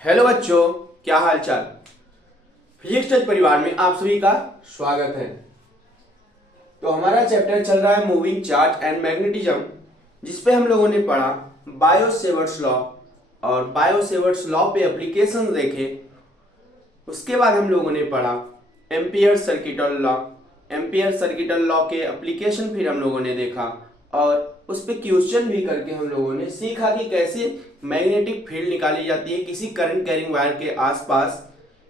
Hello बच्चों, क्या हाल चाल। फिजिक्स टेस्ट परिवार में आप सभी का स्वागत है। तो हमारा चैप्टर चल रहा है मूविंग चार्ज एंड मैग्नेटिज्म, जिसपे हम लोगों ने पढ़ा बायो सेवर्ट्स लॉ और बायो सेवर्ट्स लॉ पे एप्लीकेशन देखे। उसके बाद हम लोगों ने पढ़ा ampere circuital law. Ampere circuital law के एप्लीकेशन फिर हम लोगों ने देखा और उस पर क्वेश्चन भी करके हम लोगों ने सीखा कि कैसे मैग्नेटिक फील्ड निकाली जाती है, किसी करंट कैरिंग वायर के आसपास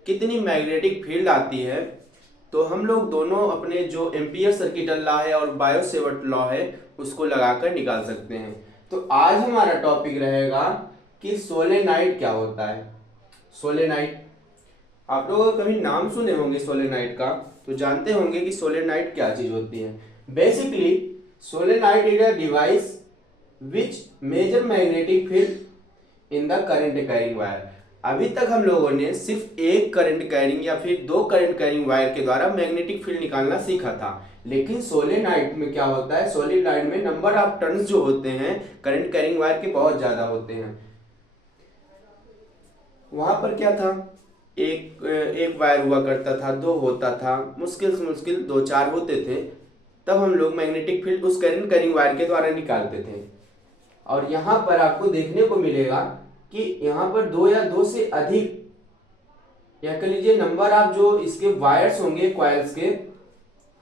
कितनी मैग्नेटिक फील्ड आती है। तो हम लोग दोनों अपने जो एम्पियर सर्किटल लॉ है और बायो सेवर्ट लॉ है उसको लगाकर निकाल सकते हैं। तो आज हमारा टॉपिक रहेगा कि सोलेनाइड क्या होता है। सोलेनाइड, आप लोग कभी नाम सुने होंगे सोलेनाइड का, तो जानते होंगे कि सोलेनाइड क्या चीज होती है। Basically solenoid is a device which measure magnetic field in the current carrying wire. अभी तक हम लोगों ने सिर्फ एक करंट कैरिंग या फिर दो करंट कैरिंग वायर के द्वारा मैग्नेटिक फील्ड निकालना सीखा था, लेकिन सोलेनाइड में क्या होता है, सोलेनाइड में नंबर ऑफ टर्न्स जो होते हैं करंट कैरिंग वायर के बहुत ज्यादा होते हैं। वहां पर क्या था, एक एक वायर हुआ करता था, दो होता था, मुश्किल से मुश्किल दो चार होते थे, तब हम लोग मैग्नेटिक फील्ड उस करंट कैरिंग वायर के द्वारा निकालते थे। और यहाँ पर आपको देखने को मिलेगा कि यहाँ पर दो या दो से अधिक, या कह लीजिए नंबर ऑफ जो इसके वायर्स होंगे कॉइल्स के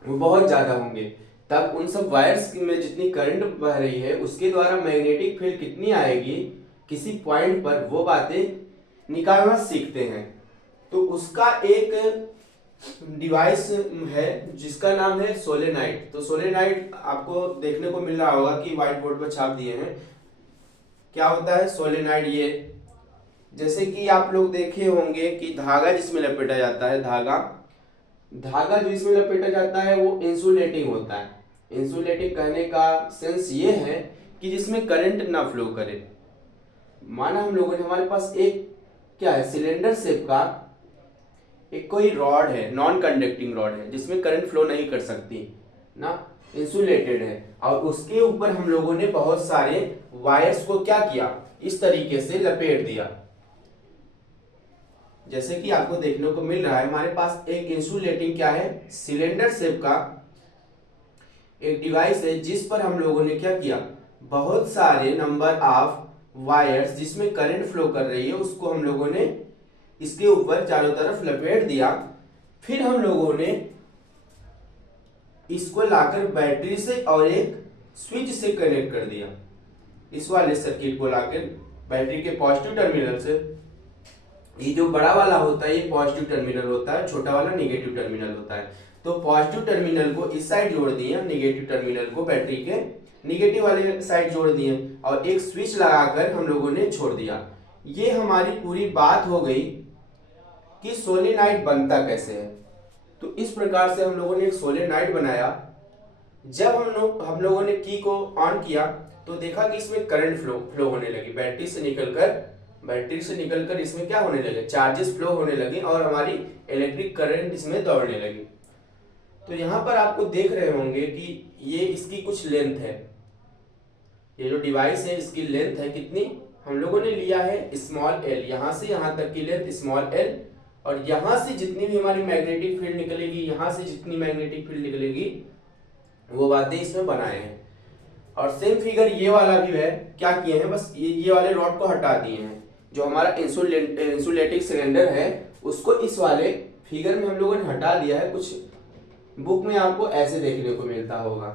वो बहुत ज्यादा होंगे। तब उन सब वायर्स में जितनी करंट बह रही है उसके द्वारा मैग्नेटिक फील्ड कितनी आएगी किसी पॉइंट पर, वो बातें निकालना सीखते हैं। तो उसका एक डिवाइस है जिसका नाम है सोलेनाइड। तो सोलेनाइड आपको देखने को मिल रहा होगा कि व्हाइट बोर्ड पर छाप दिए हैं। क्या होता है सोलेनाइड, ये जैसे कि आप लोग देखे होंगे कि धागा जिसमें लपेटा जाता है, धागा धागा जो इसमें लपेटा जाता है वो इंसुलेटिंग होता है। इंसुलेटिंग कहने का सेंस ये है कि जिसमें करंट ना फ्लो करे। माना हम लोगों ने, हमारे पास एक क्या है, सिलेंडर शेप का एक कोई रॉड है, नॉन कंडक्टिंग रॉड है जिसमें करंट फ्लो नहीं कर सकती ना, इंसुलेटेड है, और उसके ऊपर हम लोगों ने बहुत सारे वायर्स को क्या किया, इस तरीके से लपेट दिया। जैसे कि आपको देखने को मिल रहा है, हमारे पास एक इंसुलेटिंग क्या है, सिलेंडर शेप का एक डिवाइस है जिस पर हम लोगों ने क्या किया, बहुत सारे नंबर ऑफ वायर्स जिसमें करंट फ्लो कर रही है उसको हम लोगों ने इसके ऊपर चारों तरफ लपेट दिया। फिर हम लोगों ने इसको लाकर बैटरी से और एक स्विच से कनेक्ट कर दिया। इस वाले सर्किट को लाकर बैटरी के पॉजिटिव टर्मिनल से, ये जो बड़ा वाला होता है ये पॉजिटिव टर्मिनल होता है, छोटा वाला निगेटिव टर्मिनल होता है। तो पॉजिटिव टर्मिनल को इस साइड जोड़ दिए, निगेटिव टर्मिनल को बैटरी के निगेटिव वाले साइड जोड़ दिए और एक स्विच लगाकर हम लोगों ने छोड़ दिया। ये हमारी पूरी बात हो गई कि सोलेनाइड बनता कैसे है। तो इस प्रकार से हम लोगों ने एक सोलेनाइड बनाया। जब हम लोगों ने की को ऑन किया तो देखा कि इसमें करंट फ्लो होने लगी, बैटरी से निकलकर इसमें क्या होने लगे, चार्जेस फ्लो होने लगे और हमारी इलेक्ट्रिक करंट इसमें दौड़ने लगी। तो यहाँ पर आपको देख रहे होंगे कि ये इसकी कुछ लेंथ है, ये जो डिवाइस है इसकी लेंथ है कितनी, हम लोगों ने लिया है स्मॉल एल, यहाँ से यहाँ तक की लेंथ स्मॉल एल, और यहाँ से जितनी भी हमारी मैग्नेटिक फील्ड निकलेगी, यहाँ से जितनी मैग्नेटिक फील्ड निकलेगी वो बातें इसमें बनाए हैं। और सेम फिगर ये वाला भी है, क्या किए हैं, बस ये वाले रॉड को हटा दिए हैं। जो हमारा इंसुलेटिंग सिलेंडर है उसको इस वाले फिगर में हम लोगों ने हटा दिया है। कुछ बुक में आपको ऐसे देखने को मिलता होगा।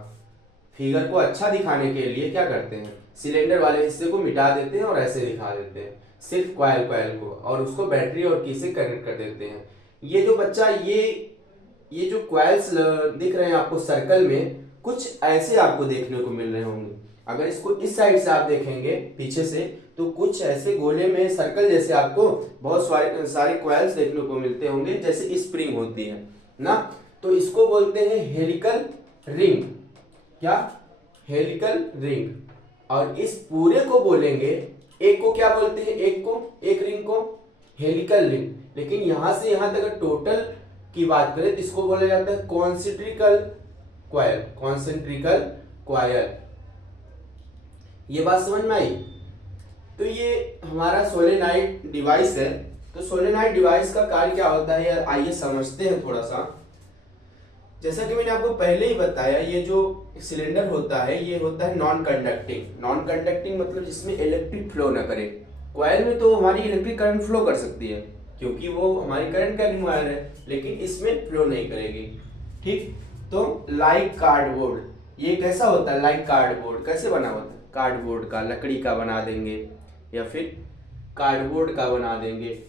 फिगर को अच्छा दिखाने के लिए क्या करते हैं, सिलेंडर वाले हिस्से को मिटा देते हैं और ऐसे दिखा देते हैं सिर्फ कॉइल को, और उसको बैटरी और की से कनेक्ट कर देते हैं। ये जो बच्चा ये जो कॉइल्स दिख रहे हैं आपको सर्कल में, कुछ ऐसे आपको देखने को मिल रहे होंगे। अगर इसको इस साइड से आप देखेंगे पीछे से तो कुछ ऐसे गोले में सर्कल जैसे आपको बहुत सारे कॉइल्स देखने को मिलते होंगे, जैसे स्प्रिंग होती है ना। तो इसको बोलते हैं हेलिकल रिंग। क्या, हेलिकल रिंग। और इस पूरे को बोलेंगे, एक को क्या बोलते हैं, एक रिंग को हेलिकल रिंग। लेकिन यहां से यहां तक टोटल की बात करें तो इसको बोला जाता है कॉन्सेंट्रिकल कॉइल। ये बात समझ में आई। तो ये हमारा सोलेनाइड डिवाइस है। तो सोलेनाइड डिवाइस का कार्य क्या होता है यार, आइए समझते हैं थोड़ा सा। जैसा कि मैंने आपको पहले ही बताया, ये जो सिलेंडर होता है ये होता है नॉन कंडक्टिंग। नॉन कंडक्टिंग मतलब जिसमें इलेक्ट्रिक फ्लो ना करे। कॉइल में तो हमारी इलेक्ट्रिक करंट फ्लो कर सकती है क्योंकि वो हमारी करंट कैरिंग वायर है, लेकिन इसमें फ्लो नहीं करेगी। ठीक, तो लाइक कार्डबोर्ड, ये कैसा होता है, लाइक कार्डबोर्ड कैसे बना होता है, कार्डबोर्ड का, लकड़ी का बना देंगे या फिर कार्डबोर्ड का बना देंगे।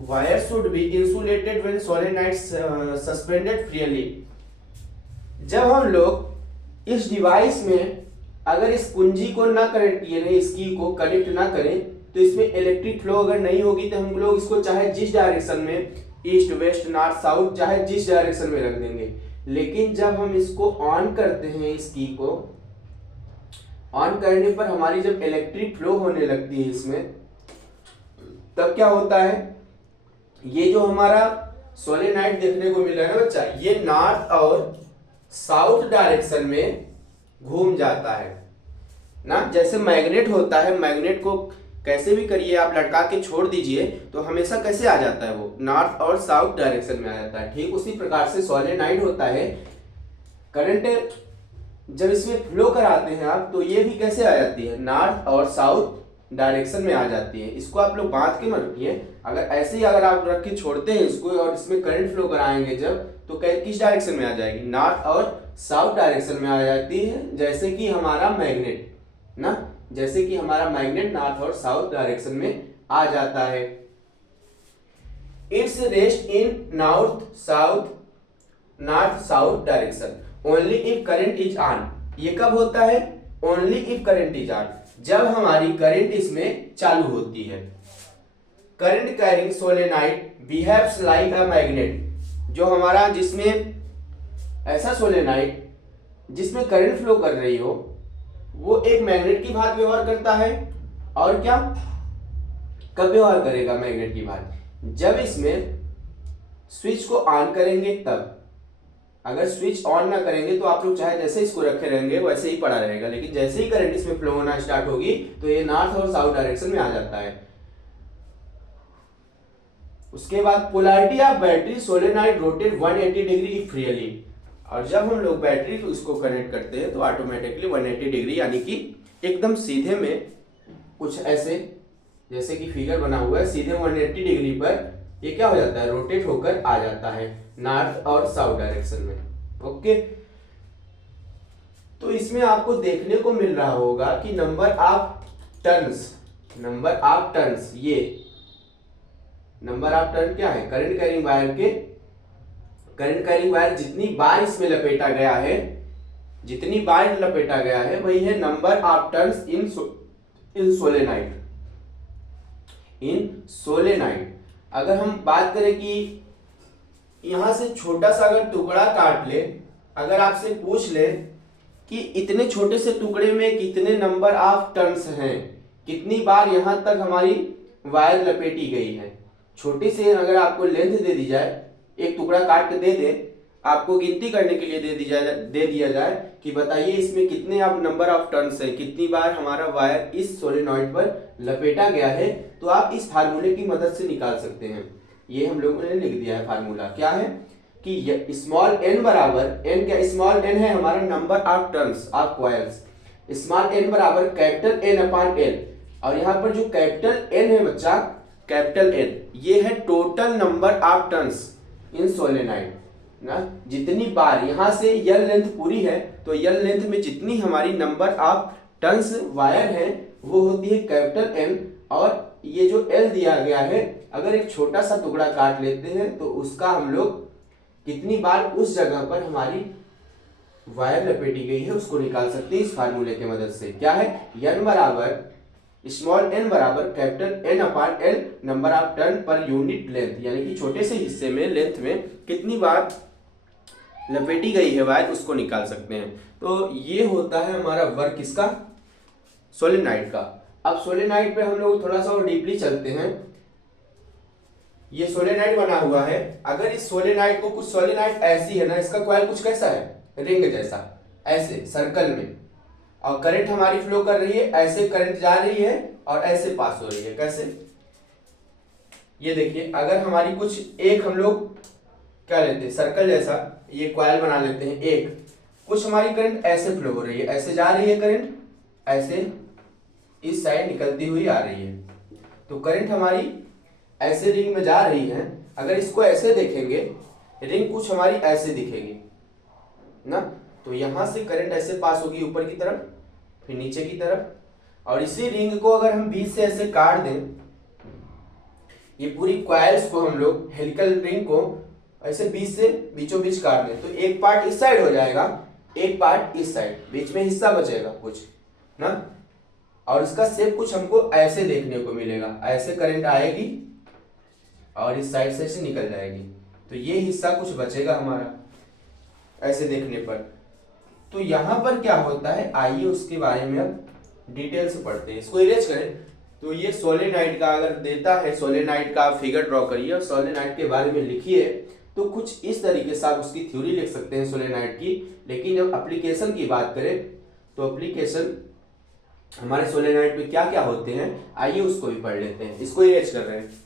Wire should be insulated when solenoid suspended freely. जब हम लोग इस डिवाइस में अगर इस कुंजी को ना कनेक्ट यानी इस की को कनेक्ट ना करें तो इसमें इलेक्ट्रिक फ्लो अगर नहीं होगी तो हम लोग इसको चाहे जिस डायरेक्शन में, ईस्ट वेस्ट नॉर्थ साउथ, चाहे जिस डायरेक्शन में रख देंगे। लेकिन जब हम इसको ऑन करते हैं, इस की को ऑन करने पर हमारी जब इलेक्ट्रिक फ्लो होने लगती है इसमें, तब क्या होता है, ये जो हमारा सोलेनाइड देखने को मिल रहा है ना बच्चा, ये नॉर्थ और साउथ डायरेक्शन में घूम जाता है ना। जैसे मैग्नेट होता है, मैग्नेट को कैसे भी करिए आप लटका के छोड़ दीजिए तो हमेशा कैसे आ जाता है, वो नॉर्थ और साउथ डायरेक्शन में आ जाता है। ठीक उसी प्रकार से सोलेनाइड होता है, करंट जब इसमें फ्लो कराते हैं आप तो ये भी कैसे आ जाती है, नॉर्थ और साउथ डायरेक्शन में आ जाती है। इसको आप लोग बांध के मत रखिए, अगर ऐसे ही अगर आप रख के छोड़ते हैं इसको और इसमें करंट फ्लो कराएंगे जब, तो किस डायरेक्शन में आ जाएगी, नॉर्थ और साउथ डायरेक्शन में आ जाती है। जैसे कि हमारा मैग्नेट ना, जैसे कि हमारा मैग्नेट नॉर्थ और साउथ डायरेक्शन में आ जाता है। It's rest in north south direction only if current is on. ये कब होता है, only if current is on, जब हमारी करंट इसमें चालू होती है। Current carrying solenoid behaves like a magnet, जो हमारा जिसमें ऐसा सोलेनाइड जिसमें करंट फ्लो कर रही हो वो एक मैग्नेट की भांति व्यवहार करता है। और क्या कब व्यवहार करेगा मैग्नेट की भांति, जब इसमें स्विच को ऑन करेंगे तब। अगर स्विच ऑन ना करेंगे तो आप लोग चाहे जैसे इसको रखे रहेंगे वैसे ही पड़ा रहेगा, लेकिन जैसे ही करंट इसमें फ्लो होना स्टार्ट होगी तो ये नॉर्थ और साउथ डायरेक्शन में आ जाता है। उसके बाद polarity of battery solenoid rotate 180 degree freely. और जब हम लोग बैटरी को इसको कनेक्ट करते हैं तो ऑटोमेटिकली 180 डिग्री यानी कि एकदम सीधे में, कुछ ऐसे जैसे कि फिगर बना हुआ है, सीधे 180 डिग्री पर ये क्या हो जाता है, रोटेट होकर आ जाता है नॉर्थ और साउथ डायरेक्शन में। ओके, तो इसमें आपको देखने को मिल रहा होगा कि नंबर ऑफ टर्न्स, ये नंबर ऑफ टर्न क्या है, करंट कैरिंग वायर जितनी बार इसमें लपेटा गया है, जितनी बार लपेटा गया है वही है number of turns in solenoid. अगर हम बात करें कि यहां से छोटा सा अगर टुकड़ा काट ले, अगर आपसे पूछ ले कि इतने छोटे से टुकड़े में कितने नंबर ऑफ टर्न्स हैं, कितनी बार यहां तक हमारी वायर लपेटी गई है, छोटी से अगर आपको लेंथ दे दी जाए, एक टुकड़ा काट के दे दे, आपको गिनती करने के लिए दे दिया जाए कि बताइए इसमें कितने अब नंबर ऑफ टर्न्स है, कितनी बार हमारा वायर इस सोलेनॉइड पर लपेटा गया है, तो आप इस फार्मूले की मदद से निकाल सकते हैं। ये हम लोगों ने लिख दिया है फार्मूला, क्या है कि स्मॉल एन बराबर, एन क्या, स्मॉल एन है हमारा number of turns of coils, small N बराबर कैपिटल एन अपॉन एल। और यहाँ पर जो कैपिटल एन है बच्चा, कैपिटल एन, ये है total number of turns in solenoid ना। जितनी बार यहां से यल लेंथ पूरी है तो यल लेंथ में जितनी हमारी नंबर ऑफ टर्न्स वायर है वो होती है कैपिटल एन। और ये जो एल दिया गया है, अगर एक छोटा सा टुकड़ा काट लेते हैं तो उसका हम लोग कितनी बार उस जगह पर हमारी वायर लपेटी गई है उसको निकाल सकते हैं इस फार्मूले की मदद से। क्या है, एन बराबर स्मॉल एन बराबर capital N upon L number of turn per unit length, यानी कि छोटे से हिस्से में लेंथ में कितनी बार लपेटी गई है वायर उसको निकाल सकते हैं। तो ये होता है हमारा वर्क इसका सोलेनाइड का। अब सोलेनाइड पे हम लोग थोड़ा सा और डीपली चलते हैं। ये सोलेनाइड बना हुआ है, अगर इस सोलेनाइड को, कुछ सोलेनाइड ऐसी है ना, इसका कॉइल कुछ कैसा है, रिंग जैसा, ऐसे सर्कल में, और करंट हमारी फ्लो कर रही है, ऐसे करंट जा रही है और ऐसे पास हो रही है। कैसे? ये देखिए, अगर हमारी कुछ एक हम लोग क्या लेते हैं, सर्कल जैसा ये कॉइल बना लेते हैं एक, कुछ हमारी करंट ऐसे फ्लो हो रही है, ऐसे जा रही है करंट, ऐसे इस साइड निकलती हुई आ रही है। तो करंट हमारी ऐसे रिंग में जा रही है। अगर इसको ऐसे देखेंगे, रिंग कुछ हमारी ऐसे दिखेगी ना, तो यहां से करंट ऐसे पास होगी ऊपर की तरफ, फिर नीचे की तरफ, और इसी रिंग को अगर हम बीच से ऐसे काट दें, ये पूरी कॉइल्स को हम लोग हेलिकल रिंग को ऐसे बीच से बीचों बीच काट दें, तो एक पार्ट इस साइड हो जाएगा, एक पार्ट इस साइड, बीच में हिस्सा बचेगा कुछ ना, और इसका शेप कुछ हमको ऐसे देखने को मिलेगा। ऐसे करंट आएगी और इस साइड से ऐसे निकल जाएगी, तो ये हिस्सा कुछ बचेगा हमारा ऐसे देखने पर। तो यहां पर क्या होता है, आइए उसके बारे में अब डिटेल से पढ़ते हैं। इसको इरेज करें तो ये सोलेनॉइड का अगर देता है, सोलेनॉइड का फिगर ड्रॉ करिए और सोलेनॉइड के बारे में लिखिए, तो कुछ इस तरीके से आप उसकी थ्योरी लिख सकते हैं सोलेनॉइड की। लेकिन जब एप्लीकेशन की बात करें तो एप्लीकेशन हमारे सोलेनॉइड पे क्या क्या होते हैं, आइए उसको भी पढ़ लेते हैं। इसको इरेज कर रहे हैं।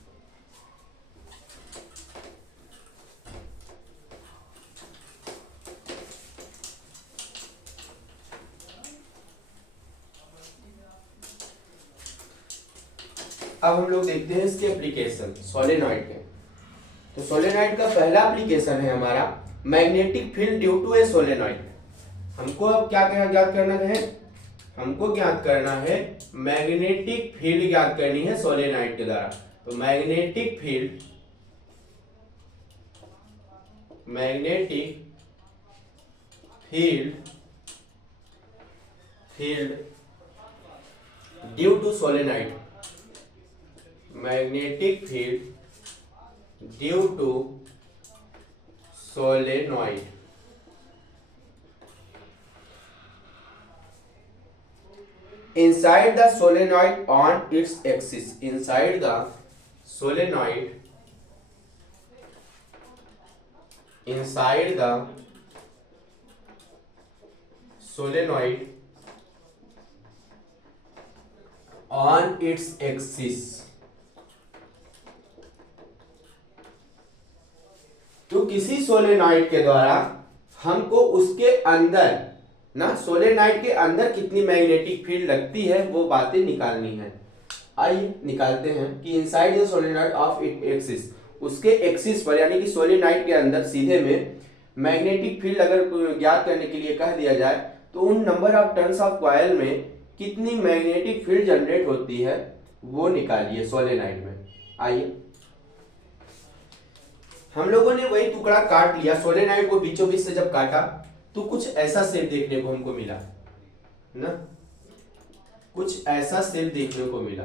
अब हम लोग देखते हैं इसके एप्लीकेशन सोलेनॉइड के। तो सोलेनॉइड का पहला एप्लीकेशन है हमारा magnetic field due to a solenoid. हमको अब क्या ज्ञात करना है, हमको ज्ञात करना है मैग्नेटिक फील्ड ज्ञात करनी है सोलेनॉइड के द्वारा। तो magnetic field due to solenoid, magnetic field due to solenoid. Inside the solenoid on its axis, inside the solenoid, inside the solenoid on its axis, तो किसी सोलेनॉइड के द्वारा हमको उसके अंदर ना, सोलेनॉइड के अंदर कितनी मैग्नेटिक फील्ड लगती है वो बातें निकालनी है। आइए निकालते हैं कि inside the solenoid of it axis, उसके एक्सिस पर यानी कि सोलेनॉइड के अंदर सीधे में मैग्नेटिक फील्ड अगर ज्ञात करने के लिए कह दिया जाए तो उन number of turns of coil में कितनी मैग्नेटिक फील्ड जनरेट होती है वो निकालिए सोलेनॉइड में। आइए, हम लोगों ने वही टुकड़ा काट लिया, सोलेनॉइड को बीचों बीच से जब काटा तो कुछ ऐसा शेप देखने को हमको मिला ना, कुछ ऐसा शेप देखने को मिला।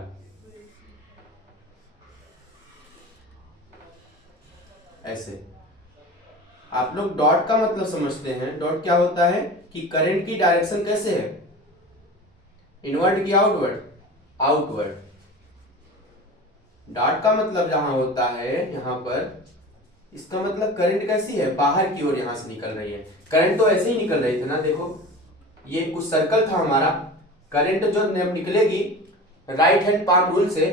ऐसे आप लोग डॉट का मतलब समझते हैं। डॉट क्या होता है कि करंट की डायरेक्शन कैसे है, इनवर्ड की आउटवर्ड, आउटवर्ड। डॉट का मतलब जहां होता है यहां पर, इसका मतलब करंट कैसी है, बाहर की ओर यहां से निकल रही है। करंट तो ऐसे ही निकल रही थी ना, देखो ये कुछ सर्कल था हमारा, करंट जो निकलेगी राइट हैंड पाम रूल से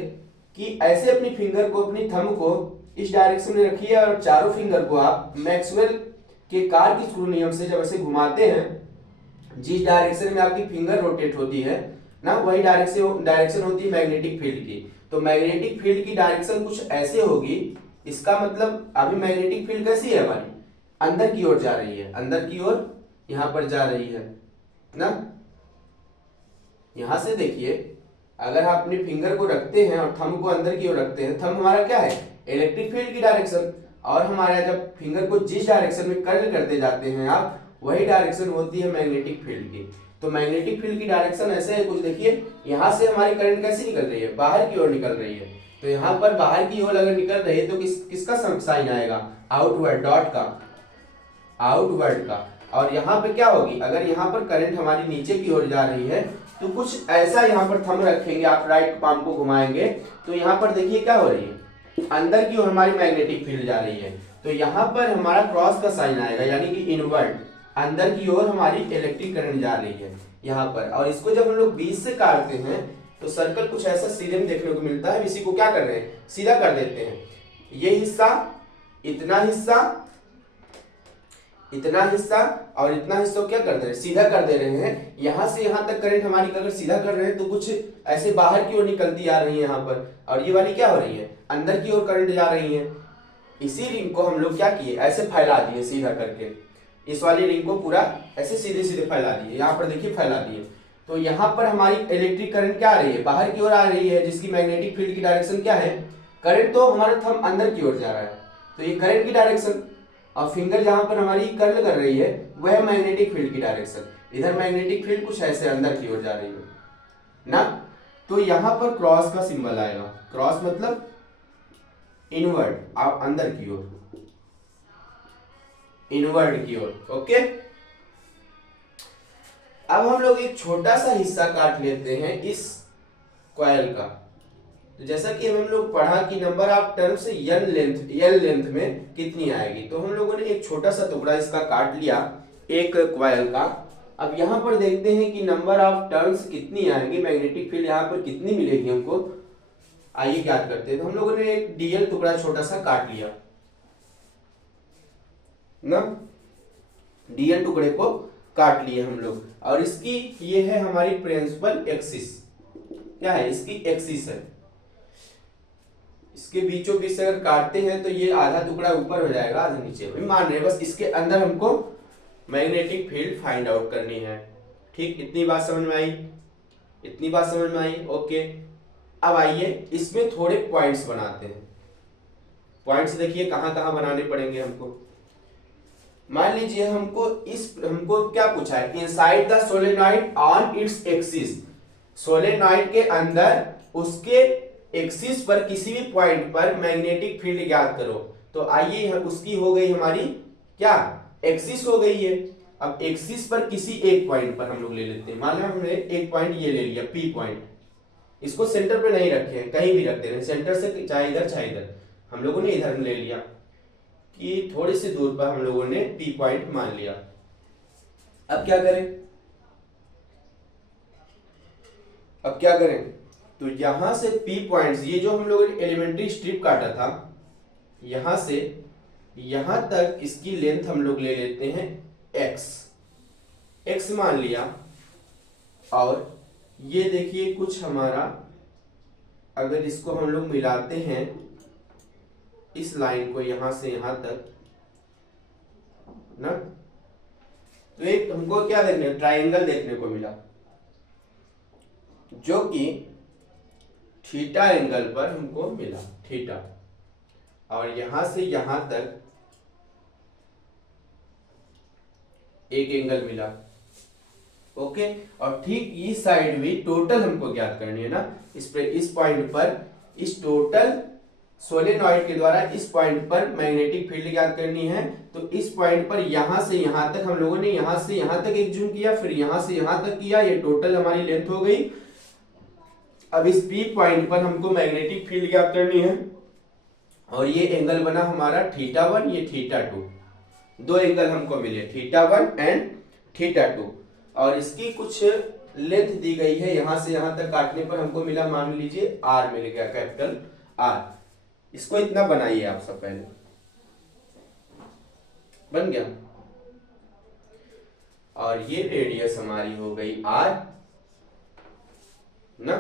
कि ऐसे अपनी फिंगर को, अपनी थंब को इस डायरेक्शन में रखिए और चारों फिंगर को आप मैक्सवेल के कार की स्क्रू नियम से जब ऐसे घुमाते हैं, जिस डायरेक्शन में आपकी फिंगर रोटेट होती है ना, वही डायरेक्शन होती है मैग्नेटिक फील्ड की। तो मैग्नेटिक फील्ड की डायरेक्शन कुछ ऐसे होगी। इसका मतलब अभी मैग्नेटिक फील्ड कैसी है हमारी, अंदर की ओर जा रही है, अंदर की ओर यहां पर जा रही है ना। यहां से देखिए, अगर आप अपनी फिंगर को रखते हैं और थंब को अंदर की ओर रखते हैं, थंब हमारा क्या है, इलेक्ट्रिक फील्ड की डायरेक्शन, और हमारा जब फिंगर को जिस डायरेक्शन में कर्ल करते जाते हैं आप, वही डायरेक्शन होती है मैग्नेटिक फील्ड की। तो मैग्नेटिक फील्ड की डायरेक्शन ऐसे है कुछ, देखिए यहां से हमारी करंट कैसी निकल रही है, बाहर की ओर निकल रही है। तो यहाँ पर बाहर की ओर अगर निकल रही है तो किसका साइन आएगा, आउटवर्ड, डॉट का, आउटवर्ड का। और यहाँ पे क्या होगी, अगर यहाँ पर करंट हमारी नीचे की ओर जा रही है तो कुछ ऐसा यहाँ पर थंब रखेंगे, आप राइट पाम को घुमाएंगे तो यहाँ पर देखिए क्या हो रही है, अंदर की ओर हमारी मैग्नेटिक फील्ड जा रही है। तो यहाँ पर हमारा क्रॉस का साइन आएगा, यानी कि इनवर्ड, अंदर की ओर हमारी इलेक्ट्रिक करंट जा रही है। यहाँ पर, और इसको जब हम लोग 20 से काटते हैं तो सर्कल कुछ ऐसा सीधे में देखने को मिलता है। इसी को क्या कर रहे हैं, सीधा कर देते हैं। ये हिस्सा, इतना हिस्सा, इतना हिस्सा और इतना हिस्सा क्या कर दे रहे हैं, सीधा कर दे रहे हैं। यहां से यहां तक करंट हमारी अगर सीधा कर रहे हैं तो कुछ ऐसे बाहर की ओर निकलती आ रही है यहाँ पर, और ये वाली क्या हो रही है, अंदर की ओर करंट जा रही है। इसी रिंग को हम लोग क्या किए, ऐसे फैला दिए सीधा करके, इस वाली रिंग को पूरा ऐसे सीधे सीधे फैला दिए। यहाँ पर देखिए फैला दिए, तो यहाँ पर हमारी इलेक्ट्रिक करंट क्या आ रही है, बाहर की ओर आ रही है, जिसकी मैग्नेटिक फील्ड की डायरेक्शन क्या है, करंट तो हमारा थंब अंदर की ओर जा रहा है, तो ये करंट की डायरेक्शन, और फिंगर जहां पर हमारी कर्ल कर रही है वह मैग्नेटिक फील्ड की डायरेक्शन। इधर मैग्नेटिक फील्ड कुछ ऐसे अंदर की ओर जा रही है ना, तो यहां पर क्रॉस का सिंबल आएगा। क्रॉस मतलब इनवर्ड, आप अंदर की ओर, इनवर्ड की ओर। ओके, अब हम लोग एक छोटा सा हिस्सा काट लेते हैं इस कॉइल का। तो जैसा कि हम लोग पढ़ा कि number of turns L length में कितनी आएगी, तो हम लोगों ने एक छोटा सा टुकड़ा इसका काट लिया एक कॉइल का। अब यहाँ पर देखते हैं कि नंबर ऑफ टर्न्स कितनी आएंगी, मैग्नेटिक फील्ड यहाँ पर कितनी मिलेगी हमको, आइए ज्ञात करते हैं। तो हम लोगों ने एक डीएल टुकड़ा छोटा सा काट लिया ना, डीएल टुकड़े को काट लिए हम लोग, और इसकी ये है हमारी प्रिंसिपल एक्सिस, क्या है, इसकी एक्सिस है। इसके बीचों बीच से अगर काटते हैं तो ये आधा टुकड़ा ऊपर हो जाएगा, आधा नीचे, मान रहे हैं। बस इसके अंदर हमको मैग्नेटिक फील्ड फाइंड आउट करनी है। ठीक, इतनी बात समझ में आई, इतनी बात समझ में आई। ओके, अब आइए इसमें थोड़े पॉइंट्स बनाते हैं। पॉइंट्स देखिए कहां कहां बनाने पड़ेंगे हमको। मान लीजिए हमको क्या पूछा है, inside the solenoid on its axis, solenoid के अंदर उसके एक्सिस पर किसी भी पॉइंट पर मैग्नेटिक फील्ड ज्ञात करो। तो आइए उसकी हो गई हमारी क्या, एक्सिस हो गई है। अब एक्सिस पर किसी एक पॉइंट पर हम लोग ले लेते हैं, मान लो हमने एक पॉइंट ये ले लिया, पी पॉइंट। इसको सेंटर पे नहीं रखे हैं, कहीं भी रख दे रहे हैं, सेंटर से चाहे इधर चाहे इधर। हम लोगों ने इधर ले लिया कि थोड़ी सी दूर पर हम लोगों ने पी पॉइंट मान लिया। अब क्या करें, अब क्या करें, तो यहां से पी पॉइंट्स, ये जो हम लोगों ने एलिमेंट्री स्ट्रिप काटा था, यहां से यहां तक इसकी लेंथ हम लोग ले लेते हैं एक्स, एक्स मान लिया। और ये देखिए कुछ हमारा, अगर इसको हम लोग मिलाते हैं इस लाइन को यहां से यहां तक ना, तो एक हमको क्या देखने, ट्राइंगल देखने को मिला, जो कि थीटा एंगल पर हमको मिला, थीटा। और यहां से यहां तक एक एंगल मिला। ओके, और ठीक इस साइड भी टोटल हमको ज्ञात करनी है ना, इस पॉइंट पर, इस टोटल सोलेनॉइड के द्वारा इस पॉइंट पर मैग्नेटिक फील्ड ज्ञात करनी है। तो इस पॉइंट पर यहां से यहां तक हम लोगों ने यहां से यहां तक एक जूम किया, फिर यहां से यहां तक किया, ये टोटल हमारी लेंथ हो गई। अब इस पी पॉइंट पर हमको मैग्नेटिक फील्ड ज्ञात करनी है, और ये एंगल बना हमारा θ1, ये θ2, दो एंगल हमको मिले, θ1 एंड θ2। और इसकी कुछ लेंथ दी गई है, यहां से यहां तक काटने पर हमको मिला, मान लीजिए r मिल गया, कैपिटल R। इसको इतना बनाइए आप सब, पहले बन गया। और ये रेडियस हमारी हो गई R ना,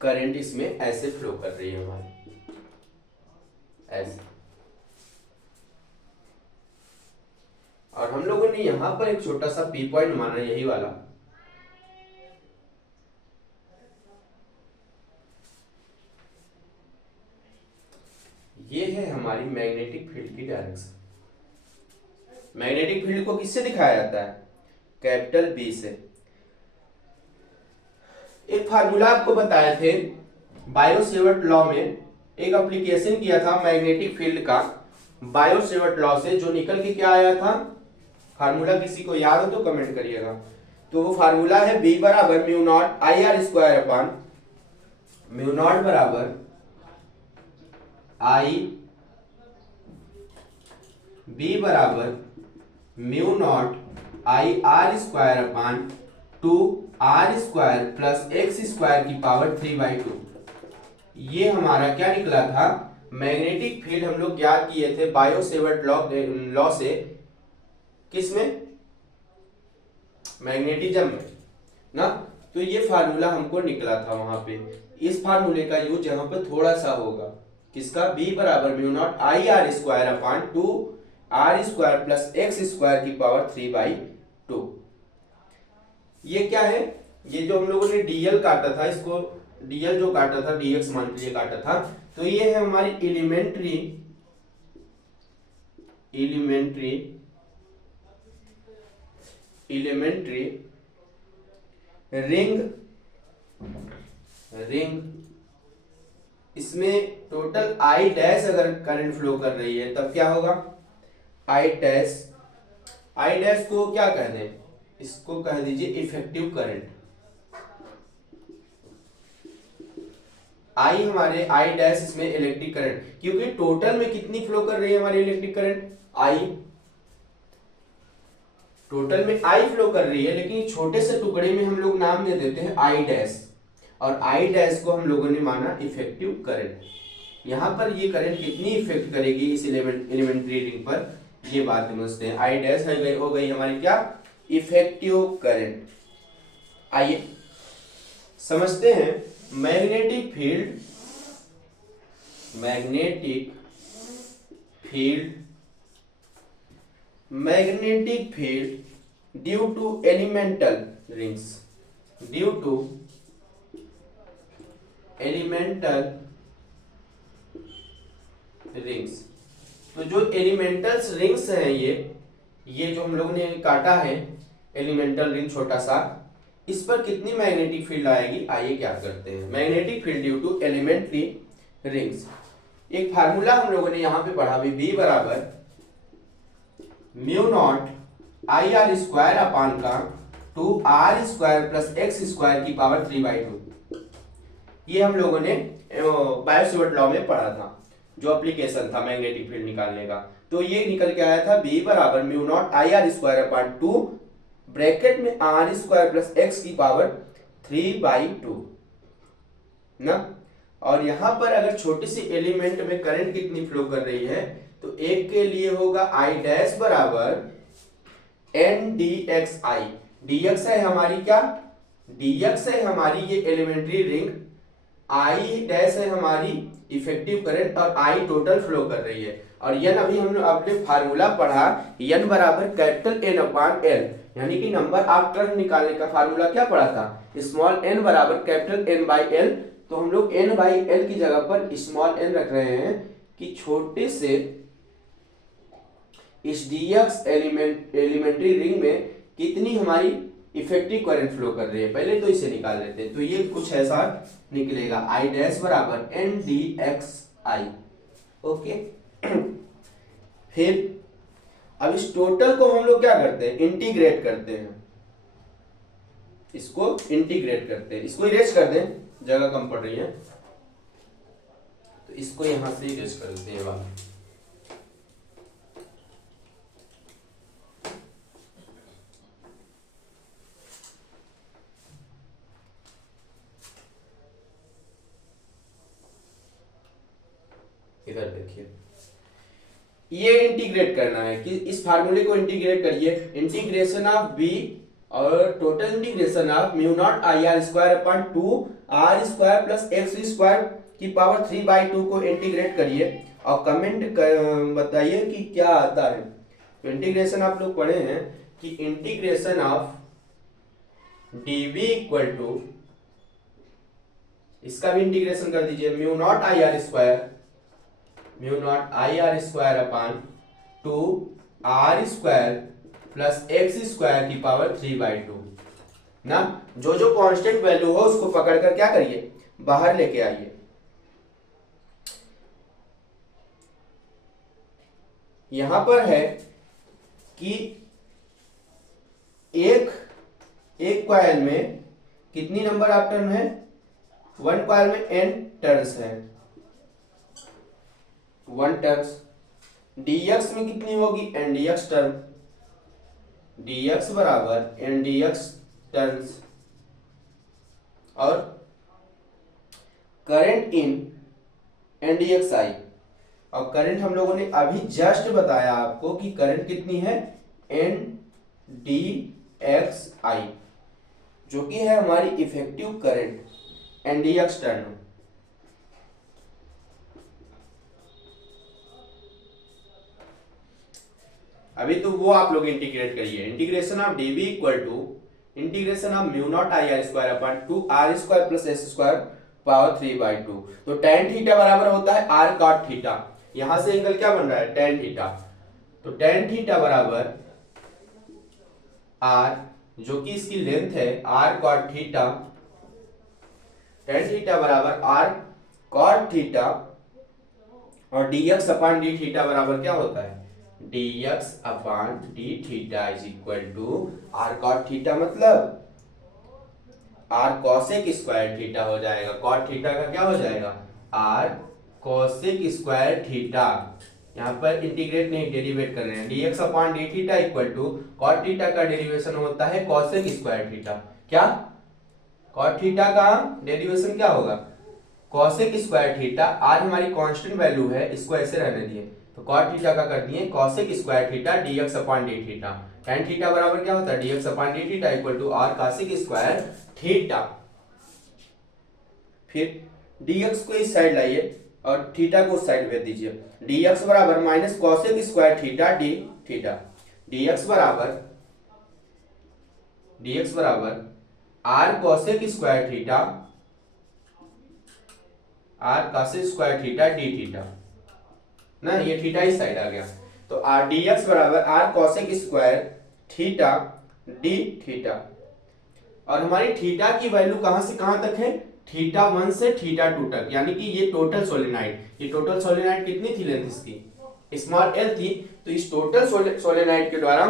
करंट इसमें ऐसे फ्लो कर रही है हमारी, ऐसे। और हम लोगों ने यहां पर एक छोटा सा पी पॉइंट माना, यही वाला। ये है हमारी मैग्नेटिक फील्ड की डायरेक्शन। मैग्नेटिक फील्ड को किससे दिखाया जाता है, कैपिटल बी से। एक फार्मूला आपको बताए थे बायो-सेवर्ट लॉ में, एक एप्लीकेशन किया था मैग्नेटिक फील्ड का बायो-सेवर्ट लॉ से, जो निकल के क्या आया था, फार्मूला किसी को याद हो तो कमेंट करिएगा। तो वो फार्मूला है B बराबर mu naught IR square upon mu naught बराबर I, B बराबर mu naught I R square upon 2 R square plus X square की पावर 3/2। ये हमारा क्या निकला था, मैग्नेटिक फील्ड हम लोग ज्ञात किए थे बायो सेवर्ट लॉ से, किसमें, मैग्नेटिज्म में ना। तो ये फार्मूला हमको निकला था वहां पे। इस फार्मूले का यूज यहाँ पे थोड़ा सा होगा, किसका, B बराबर mu naught I R square upon 2 R square plus X square की पावर 3/2। ये क्या है, ये जो हम लोगों ने डीएल काटा था, इसको डीएल जो काटा था डीएक्स मान के लिए काटा था, तो ये है हमारी एलिमेंट्री रिंग। इसमें टोटल आई डैश अगर करंट फ्लो कर रही है तब क्या होगा, आई डैश को क्या कह दें, इसको कह दीजिए इफेक्टिव करंट। आई हमारे आई डैश इसमें इलेक्ट्रिक करंट, क्योंकि टोटल में कितनी फ्लो कर रही है हमारी इलेक्ट्रिक करंट, आई, टोटल में आई फ्लो कर रही है, लेकिन छोटे से टुकड़े में हम लोग नाम दे देते हैं आई डैश, और आई डैश को हम लोगों ने माना इफेक्टिव करंट। यहां पर ये करंट कितनी इफेक्ट करेगी इस एलिमेंट्री रिंग पर, ये बात समझते हैं। आई डैश हो गई हमारी क्या, इफेक्टिव करंट। आइए समझते हैं magnetic field due to elemental rings. तो जो एलिमेंटल्स रिंग्स हैं, ये जो हम लोगों ने काटा है एलिमेंटल रिंग छोटा सा, इस पर कितनी मैग्नेटिक फील्ड आएगी, आइए क्या करते हैं। Magnetic field due to elementary rings, एक फार्मूला हम लोगों ने यहां पे पढ़ा भी, B बराबर mu naught I R square upon का 2 R square plus X square की पावर 3/2। ये हम लोगों ने बायो सेवर्ट लॉ में पढ़ा था, जो एप्लीकेशन था मैग्नेटिक फील्ड निकालने का। तो ये निकल के आया था B बराबर mu naught I R square upon 2 bracket में आर स्क्वायर प्लस एक्स की पावर 3/2 ना। और यहां पर अगर छोटी सी एलिमेंट में करंट कितनी फ्लो कर रही है, तो एक के लिए होगा आई डैश बराबर एन डी एक्स आई। डीएक्स है हमारी क्या, डीएक्स है हमारी ये एलिमेंट्री रिंग, आई डैश है हमारी इफेक्टिव करंट, और आई टोटल फ्लो कर रही है। और एन अभी हमने अपने फार्मूला पढ़ा, एन बराबर कैपिटल एन अपान एल, यानी कि नंबर ऑफ टर्न निकालने का फार्मूला क्या पढ़ा था, स्मॉल एन बराबर कैपिटल एन बाई एल। तो हम लोग एन बाई एल की जगह पर स्मॉल एन रख रहे हैं कि छोटे से इस डीएक्स एलिमेंट्री रिंग में कितनी हमारी इफेक्टिव करंट फ्लो कर रही है, पहले तो इसे निकाल लेते हैं। तो ये कुछ ऐसा निकलेगा, आई डैश बराबर एन डी एक्स आई। ओके फिर अब इस टोटल को हम लोग क्या करते हैं, इंटीग्रेट करते हैं, इसको इंटीग्रेट करते हैं। इसको इरेज कर दें, जगह कम पड़ रही है, तो इसको यहां से इरेज कर देते हैं वाला। इधर देखिए, ये इंटीग्रेट करना है कि इस फार्मूले को इंटीग्रेट करिए, इंटीग्रेशन ऑफ बी और total integration of mu naught I R square upon 2 R square plus X square की पावर 3/2 को इंटीग्रेट करिए और कमेंट बताइए कि क्या आता है। तो इंटीग्रेशन आप लोग पढ़े हैं कि integration of DV equal to, इसका भी इंटीग्रेशन कर दीजिए, mu naught I R square upon 2 R square plus X square की पावर 3/2 ना। जो जो कांस्टेंट वैल्यू हो उसको पकड़कर क्या करिए, बाहर लेके आइए। यहां पर है कि एक कॉइल में कितनी नंबर ऑफ टर्न है, 1 कॉइल में n टर्न्स है, 1 टर्न्स। dx में कितनी होगी, ndx टर्न। dx बराबर एन डी एक्स टर्न्स, और current in N D X I. और करंट हम लोगों ने अभी जस्ट बताया आपको कि करंट कितनी है, एन डी एक्स आई, जो कि है हमारी effective current N D X turn. अभी तो वो आप लोग इंटीग्रेट करिए, integration of DV equal to integration of mu naught I R square upon 2 R square plus S square power 3/2। तो tan थीटा बराबर होता है r cot थीटा। यहां से एंगल क्या बन रहा है, tan थीटा। तो tan थीटा बराबर r, जो कि इसकी लेंथ है, r cot theta, tan theta बराबर r cot थीटा, और dx अपॉन d थीटा बराबर क्या होता है, dx अपॉन d theta is equal to r cot थीटा, मतलब r cosec स्क्वायर थीटा हो जाएगा। cot थीटा का क्या हो जाएगा, r cosec स्क्वायर थीटा। यहाँ पर इंटीग्रेट नहीं, डेरिवेट कर रहे हैं। dx अपॉन d theta equal to cot theta का डेरिवेशन होता है cosec स्क्वायर थीटा। क्या cot थीटा का डेरिवेशन क्या होगा, cosec स्क्वायर थीटा। r हमारी कांस्टेंट वैल्यू है, इसको ऐसे रहने दिए, तो cot थीटा का कर दिए cosec स्क्वायर थीटा dx अपॉन d थीटा। tan थीटा बराबर क्या होता है, dx अपॉन d theta equal to r cosec square theta. फिर dx को इस साइड लाइए और थीटा को उस साइड भेज दीजिए। dx बराबर minus cosec square theta d theta. dx बराबर r cosec square theta, r cosec square theta d theta ना, ये थीटा इस साइड आ गया। तो r dx बराबर r cosec square theta d theta. और हमारी थीटा की वैल्यू कहां से कहां तक है, थीटा 1 से थीटा 2 तक, यानी कि ये टोटल सोलेनाइड, ये टोटल सोलेनाइड कितनी थी लेंथ इसकी, स्मॉल एल थी। तो इस टोटल सोलेनाइड के द्वारा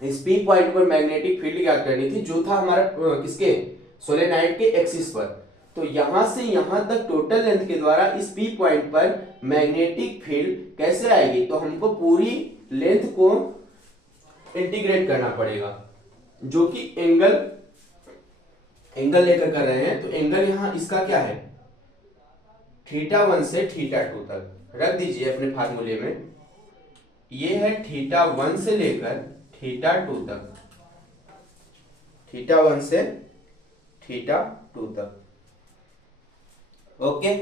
इस पी पॉइंट पर मैग्नेटिक फील्ड क्या करनी थी, जो था हमारा किसके, सोलेनाइड के एक्सिस पर। तो यहां से यहां तक टोटल लेंथ के द्वारा इस पी पॉइंट पर मैग्नेटिक फील्ड कैसे आएगी, तो हमको पूरी लेंथ को इंटीग्रेट करना पड़ेगा, जो कि एंगल लेकर कर रहे हैं। तो एंगल यहां इसका क्या है, थीटा 1 से थीटा 2 तक रख दीजिए अपने फार्मूले में। ये है थीटा 1 से लेकर थीटा 2 तक, थीटा 1 से थीटा 2 तक। ओके,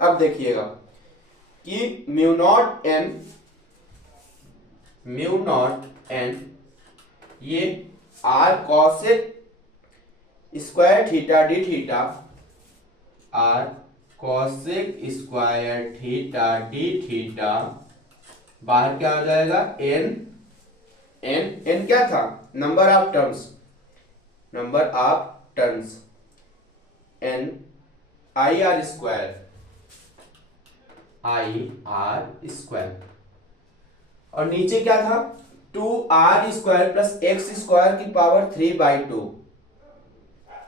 अब देखिएगा कि म्यू नॉट एन ये r cosec square theta D theta, r cosec square theta D theta, बाहर क्या हो जाएगा, n क्या था, number of terms, n I R square, और नीचे क्या था, 2r square plus X square की पावर 3/2।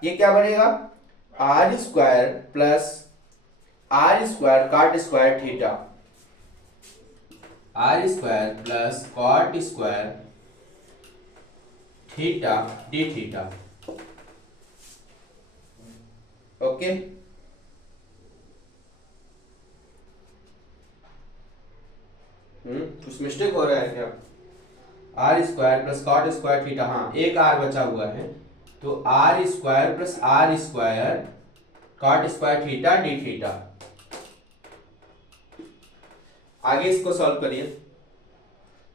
ये क्या बनेगा, r square plus r square cot square theta, r square plus cot square theta D theta. Okay, कुछ मिस्टेक हो रहा है क्या, R square plus cot square theta, हाँ एक आर बचा हुआ है, तो R square plus R square cot square theta D theta. आगे इसको सॉल्व करिए,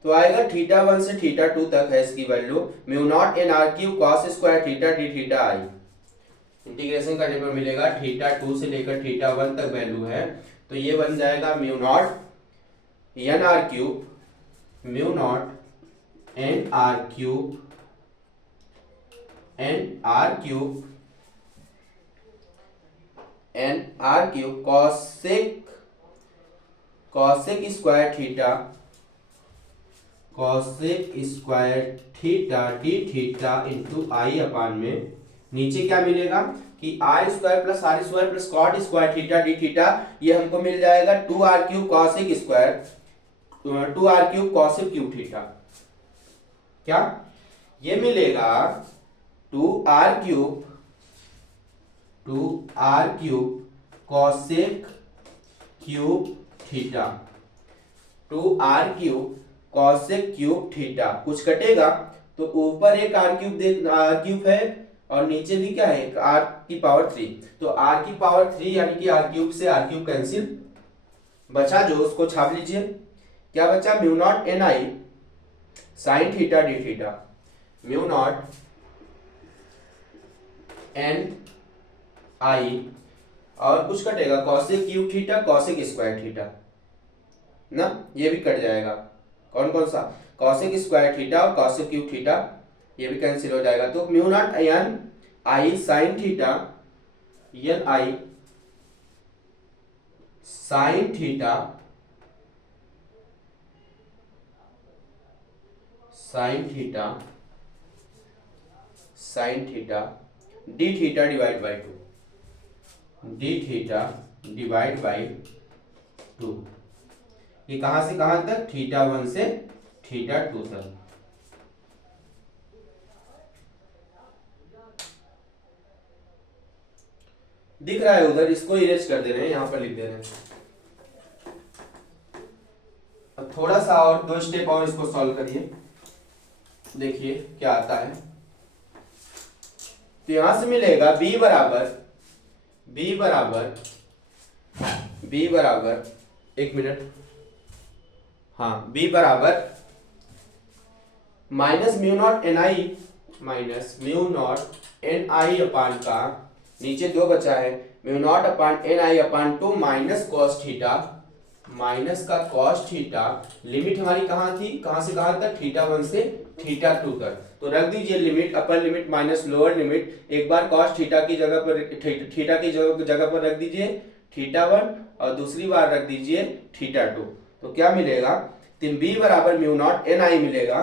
तो आएगा थीटा 1 से थीटा 2 तक है इसकी value, mu naught N R Q cos square theta D theta I. Integration करने पर मिलेगा थीटा 2 से लेकर थीटा 1 तक वैल्यू है, तो ये बन जाएगा mu naught N R cube, mu naught N R cube cosec square theta D theta into I upon में, नीचे क्या मिलेगा कि R square plus cot square theta D theta, ये हमको मिल जाएगा 2r cube cosec square 2r³ cos cube theta, क्या ये मिलेगा 2r³ cosec cube theta, 2r³ cosec cube theta. कुछ कटेगा तो ऊपर एक r³ है और नीचे भी क्या है r⁻3, तो r⁻3 यानी कि r³ से r³ कैंसिल, बचा जो उसको छाप लीजिए। क्या बचा, mu naught ni sine theta D theta, mu naught ni, और कुछ कटेगा cosec cube theta cosec square theta ना, ये भी कट जाएगा। कौन कौन सा, कॉसेक स्क्वायर थीटा और कॉसेक क्यूब थीटा, ये भी कैंसिल हो जाएगा। तो mu naught N I sine theta, N I sine theta, sine theta, sine theta D theta divide by 2, D theta divide by 2। ये कहां से कहां तक, θ1 से θ2 तक। दिख रहा है उधर, इसको इरेज कर दे रहे हैं, यहां पर लिख दे रहे हैं। अब थोड़ा सा और 2 स्टेप और इसको सॉल्व करिए, देखिए क्या आता है। तो यहां से मिलेगा b बराबर, एक मिनट, हाँ b बराबर minus mu naught N I अपान का, नीचे 2 बचा है, mu naught upon N I upon 2 minus cos theta, minus का कॉस थीटा, लिमिट हमारी कहाँ थी, कहाँ से कहाँ तक, θ1 से θ2 तक। तो रख दीजिए limit, upper limit minus lower limit, एक बार कॉस थीटा की जगह पर, थीटा की जगह पर रख दीजिए θ1 और दूसरी बार रख दीजिए θ2। तो क्या मिलेगा, तीन b बराबर म्यू नॉट एन आई मिलेगा,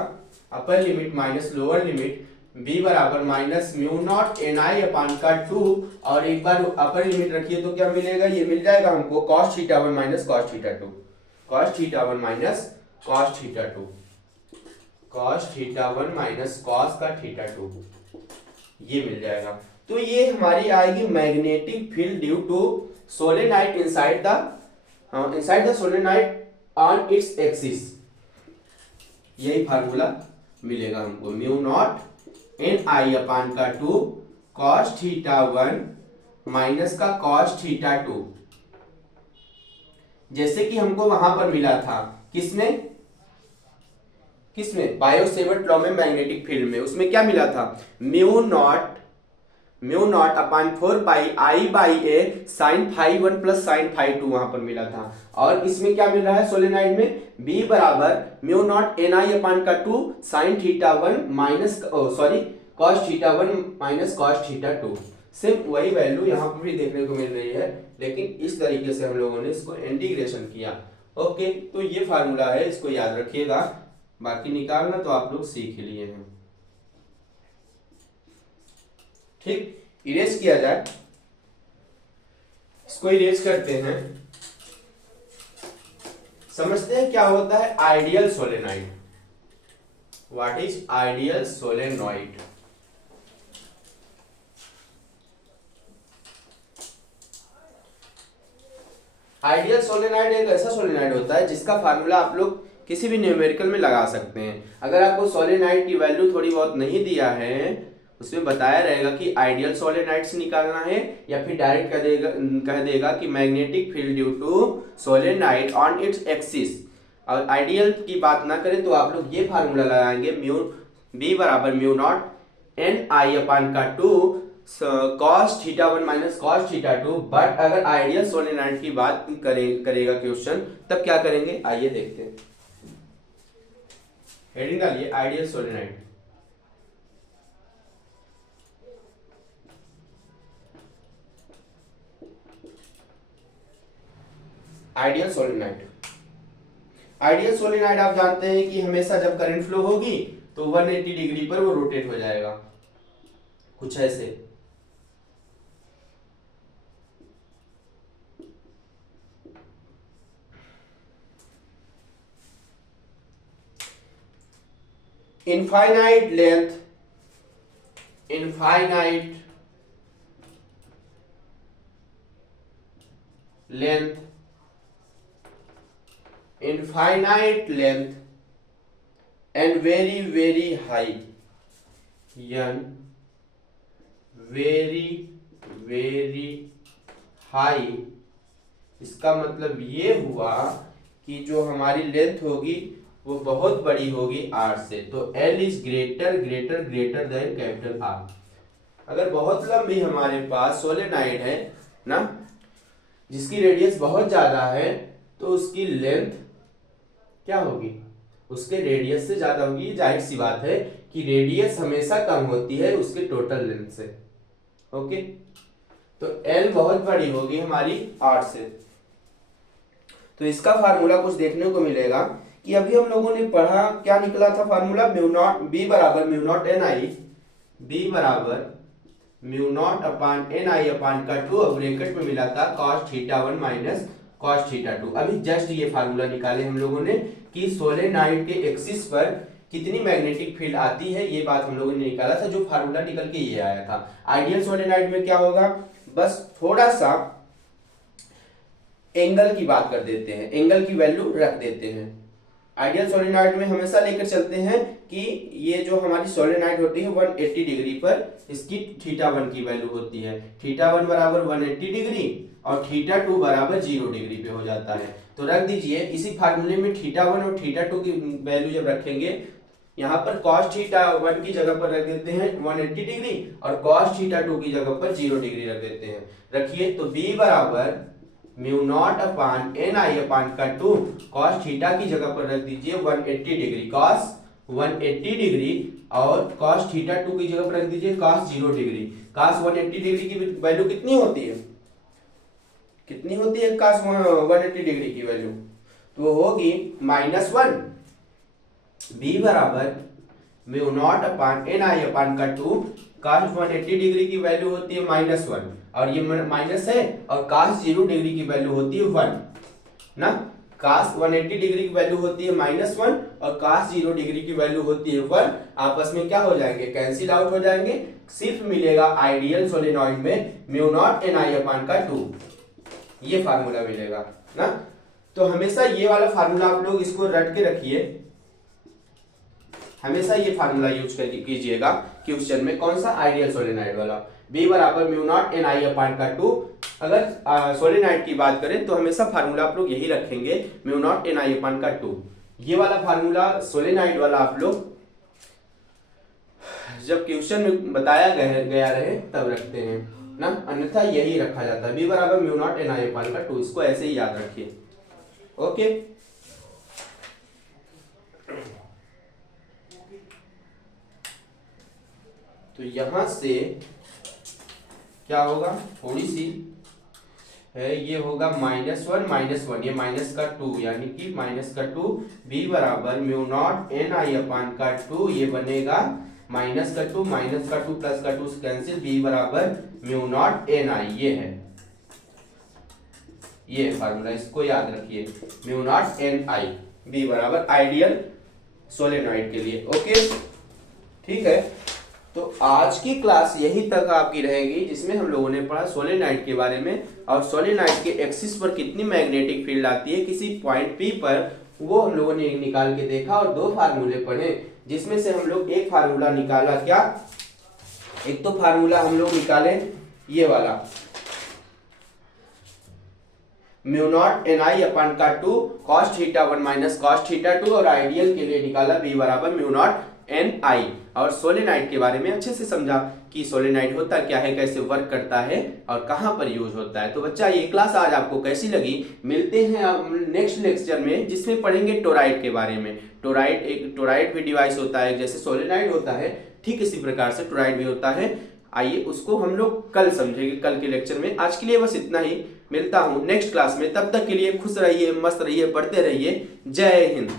upper limit minus lower limit, b बराबर minus mu naught N I अपान का 2, और एक बार अपर लिमिट रखिए तो क्या मिलेगा, ये मिल जाएगा हमको cos θ1 minus cos θ2, cos θ1 minus cos θ2, cos θ1 minus cos का θ2, ये मिल जाएगा। तो ये हमारी आएगी magnetic field due to solenoid inside the solenoid on its axis, यही फार्मूला मिलेगा हमको, म्यू नॉट एन आई अपान का 2 cos θ1 माइनस का cos θ2, जैसे कि हमको वहां पर मिला था, किसमें बायो सेवर्ट लॉ में, मैग्नेटिक फील्ड में, उसमें क्या मिला था, mu naught upon 4 pi I by A sine φ1 plus sine φ2 वहां पर मिला था। और इसमें क्या मिल रहा है सोलेनोइड में, b बराबर म्यू नॉट एन आई अपान का 2 sine θ1 minus cos θ1 minus cos θ2। सिर्फ वही वैल्यू यहाँ पर भी देखने को मिल रही है, लेकिन इस तरीके से हम लोगों ने इसको इंटीग्रेशन किया। ओके, तो ये फार्मूला है, इसको याद रखिएगा, बाकी निकालना तो आप लोग सीख ही लिए हैं। ठीक, इरेज किया जाए, इसको इरेज करते हैं, समझते हैं क्या होता है ideal solenoid. What is ideal solenoid? Ideal solenoid एक ऐसा सोलेनोइड होता है जिसका फार्मूला आप लोग किसी भी न्यूमेरिकल में लगा सकते हैं। अगर आपको सोलेनोइड की वैल्यू थोड़ी बहुत नहीं दिया है, उसमें बताया रहेगा कि आइडियल सोलेनोइड से निकालना है, या फिर डायरेक्ट कह देगा कि magnetic field due to solenoid on its axis. और आइडियल की बात ना करें तो आप लोग ये फार्मूला लगाएंगे, b बराबर म्यू नॉट एन आई अपान का 2 cos θ1 माइनस cos θ2। बट अगर आइडियल सोलेनोइड की बात करेगा क्वेश्चन, तब क्या करेंगे, आइए देखते हैं। हेडिंग डालिए ideal solenoid. Ideal solenoid, ideal solenoid आप जानते हैं कि हमेशा जब करंट फ्लो होगी तो 180 डिग्री पर वो रोटेट हो जाएगा, कुछ ऐसे। Infinite length, infinite length, infinite length and very very high, and very very high. इसका मतलब ये हुआ कि जो हमारी लेंथ होगी वो बहुत बड़ी होगी r से, तो L is greater greater greater than capital R। अगर बहुत लंबी हमारे पास सोलेनाइड है ना, जिसकी रेडियस बहुत ज्यादा है, तो उसकी लेंथ क्या होगी, उसके रेडियस से ज्यादा होगी। जाहिर सी बात है कि रेडियस हमेशा कम होती है उसके टोटल लेंथ से। ओके, तो L बहुत बड़ी होगी हमारी R से। तो इसका फार्मूला कुछ देखने को मिलेगा कि अभी हम लोगों ने पढ़ा, क्या निकला था फार्मूला, म्यू नॉट B बराबर म्यू नॉट एन आई, B बराबर mu naught upon N I अपान का 2, अब ब्रैकेट में मिला था cos theta 1 minus cos theta 2। अभी जस्ट ये फार्मूला निकाले हम लोगों ने कि सोलेनॉइड के एक्सिस पर कितनी मैग्नेटिक फील्ड आती है, ये बात हम लोगों ने निकाला था। जो फार्मूला निकल के ये आया था। आइडियल सोलेनॉइड में क्या होगा, बस थोड़ा सा एंगल की बात कर देते हैं, एंगल की वैल्यू रख देते हैं। आइडियल सोलेनॉइड में हमेशा लेकर चलते हैं कि ये जो हमारी सोलेनॉइड होती है 180 डिग्री पर इसकी थीटा 1 की वैल्यू होती है। थीटा 1 बराबर 180 डिग्री और थीटा 2 बराबर 0 डिग्री पे हो जाता है। तो रख दीजिए इसी फार्मूले में थीटा 1 और थीटा 2 की वैल्यू जब रखेंगे, यहाँ पर cos थीटा 1 की जगह पर रख देते हैं 180 डिग्री और cos थीटा 2 की जगह पर 0 डिग्री रख देते हैं। रखिए, तो B बराबर mu naught upon N I अपान का 2, cos थीटा की जगह पर रख दीजिए 180 डिग्री, cos 180 डिग्री और cos थीटा 2 की जगह पर रख दीजिए cos 0 डिग्री। cos 180 डिग्री की वैल्यू कितनी होती है, कितनी होती है cos 180 डिग्री की वैल्यू, तो होगी -1। B बराबर mu naught upon N I अपान का 2, cos 180 डिग्री की वैल्यू होती है -1 और ये माइनस है, और cos 0 डिग्री की वैल्यू होती है 1 ना। cos 180 डिग्री की वैल्यू होती है -1 और cos 0 डिग्री की वैल्यू होती है 1। आपस में क्या हो जाएंगे, कैंसिल आउट हो जाएंगे। सिर्फ मिलेगा आइडियल सोलेनॉइड में म्यू नॉट एन आई अपान का 2, ये फार्मूला मिलेगा ना। तो हमेशा ये वाला फार्मूला आप लोग इसको रट के रखिए, हमेशा ये फार्मूला यूज करके कीजिएगा क्वेश्चन में। कौन सा, आइडियल सोलेनॉइड वाला। B बराबर म्यू नॉट एन आई अपान का 2। अगर सोलेनॉइड की बात करें तो हमेशा फार्मूला आप लोग यही रखेंगे, म्यू नॉट एन आई अपान का 2। ये वाला फार्मूला सोलेनॉइड वाला आप लोग जब क्वेश्चन में बताया गया रहे तब रखते हैं ना, अन्यथा यही रखा जाता है। B बराबर म्यू नॉट एन आई अपान का 2, इसको ऐसे ही याद रखिए। ओके, तो यहां से क्या होगा, थोड़ी सी है, ये होगा -1 ये माइनस का 2 यानी कि -2। B बराबर म्यू नॉट एन आई अपान का 2, ये बनेगा -2 प्लस का 2 कैंसिल, B बराबर म्यू नॉट एन आई, ये है ये फार्मूला, इसको याद रखिए, म्यू नॉट एन आई। B बराबर आइडियल सोलेनॉइड के लिए। ओके, ठीक है। तो आज की क्लास यही तक आपकी रहेगी, जिसमें हम लोगों ने पढ़ा सोलेनॉइड के बारे में और सोलेनॉइड के एक्सिस पर कितनी मैग्नेटिक फील्ड आती है किसी पॉइंट P पर, वो हम लोगों ने निकाल के देखा और 2 फार्मूले पढ़े, जिसमें से हम लोग एक फार्मूला निकाला, क्या, एक तो फार्मूला हम लोग निकाले ये वाला म्यू नॉट एन आई अपान का 2 cos theta 1 minus cos theta 2, और आइडियल के लिए निकाला B बराबर म्यू नॉट एन आई। और सोलेनॉइड के बारे में अच्छे से समझा कि सोलेनॉइड होता क्या है, कैसे वर्क करता है और कहां पर यूज होता है। तो बच्चा ये क्लास आज आपको कैसी लगी, मिलते हैं अब नेक्स्ट लेक्चर में, जिसमें पढ़ेंगे टोराइड के बारे में। टोराइड एक टोराइड भी डिवाइस होता है, जैसे सोलेनॉइड होता है ठीक इसी प्रकार से टोराइड भी होता है। आइए उसको हम लोग कल समझेंगे, कल के लेक्चर में। आज के लिए बस इतना ही, मिलता हूं नेक्स्ट क्लास में। तब तक के लिए खुश रहिए, मस्त रहिए, पढ़ते रहिए। जय हिंद।